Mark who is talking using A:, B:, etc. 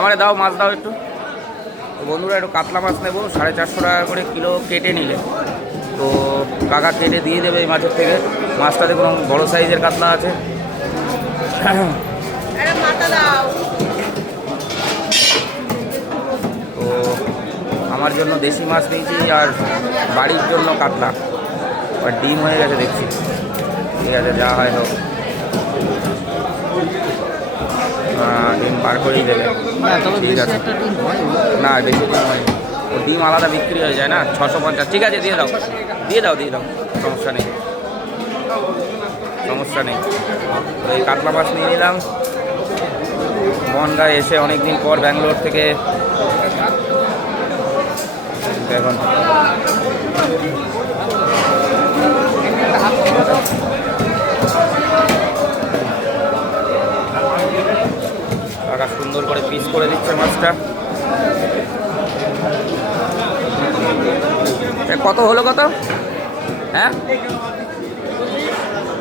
A: আমারে দাও, মাছ দাও একটু। বন্ধুরা, একটু কাতলা মাছ নেব, সাড়ে চারশো টাকা করে কিলো কেটে নিলে। তো কাকা কেটে দিয়ে দেবে এই মাছের থেকে। মাছটা দেখুন বড়ো সাইজের কাতলা আছে। তো আমার জন্য দেশি মাছ নিয়েছি আর বাড়ির জন্য কাতলা। আর ডিম হয়ে গেছে, দেখছি। ঠিক আছে, যা হয় হোক। ডিম বার করেই দেবে। ঠিক আছে। না। বেশি ডিম হয় ও ডিম আলাদা বিক্রি হয়ে যায় না? ছশো পঞ্চাশ। ঠিক আছে দিয়ে দাও। দিয়ে দাও দিয়ে দাও। সমস্যা নেই। সমস্যা নেই। এই কাতলা মাছ নিয়ে নিলাম। বনগায় এসে অনেক দিন পর ব্যাঙ্গালোর থেকে। দেখুন কাকা সুন্দর করে পিস করে দিচ্ছে মাছটা। কত হলো কত? হ্যাঁ?